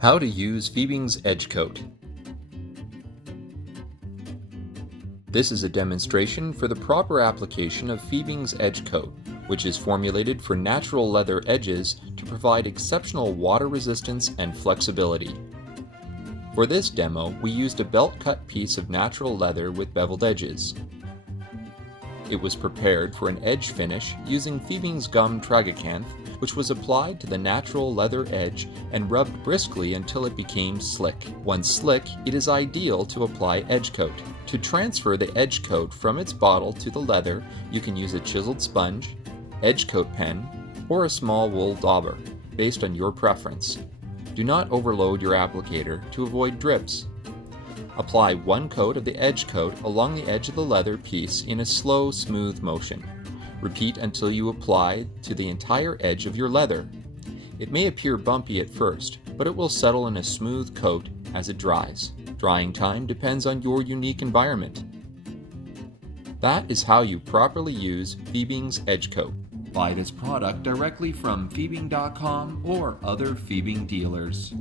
How to use Fiebing's Edge Coat. This is a demonstration for the proper application of Fiebing's Edge Coat, which is formulated for natural leather edges to provide exceptional water resistance and flexibility. For this demo, we used a belt-cut piece of natural leather with beveled edges. It was prepared for an edge finish using Fiebing's gum tragacanth, which was applied to the natural leather edge and rubbed briskly until it became slick. Once slick, it is ideal to apply edge coat. To transfer the edge coat from its bottle to the leather, you can use a chiseled sponge, edge coat pen, or a small wool dauber, based on your preference. Do not overload your applicator to avoid drips. Apply one coat of the edge coat along the edge of the leather piece in a slow, smooth motion. Repeat until you apply to the entire edge of your leather. It may appear bumpy at first, but it will settle in a smooth coat as it dries. Drying time depends on your unique environment. That is how you properly use Fiebing's Edge Coat. Buy this product directly from Fiebing.com or other Fiebing dealers.